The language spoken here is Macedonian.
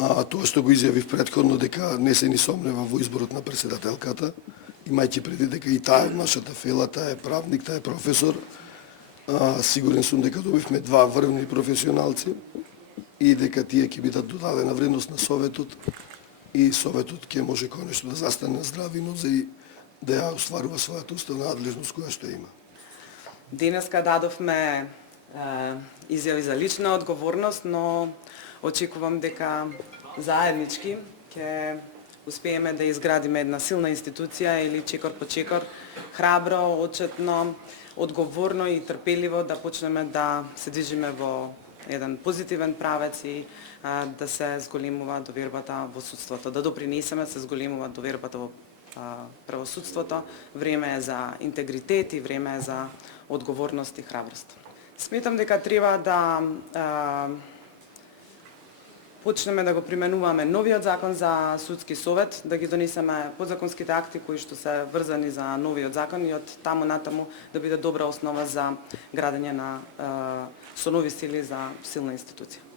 Тоа што го изјавив претходно дека не се ни сомнева во изборот на председателката, имајќи преди дека и таа е нашата фела, таа е правник, таа е професор, сигурен сум дека добивме два врвни професионалци и дека тие ќе бидат додадена вредност на Советот и Советот ќе може конечно да застане на здрави нозе и да ја остварува својата уставна надлежност која што има. Денеска дадовме изјави за лична одговорност, но очекувам дека заеднички ќе успееме да изградиме една силна институција или чекор по чекор, храбро, отчетно, одговорно и трпеливо да почнеме да се движиме во еден позитивен правец и да се зголемува довербата во судството, да допринесеме да се зголемува довербата во правосудството. Време е за интегритет и време е за одговорност и храброст. Сметам дека треба да почнеме да го применуваме новиот закон за судски совет, да ги донесеме подзаконските акти кои што се врзани за новиот закон и од таму натаму да биде добра основа за градење на со нови сили за силна институција.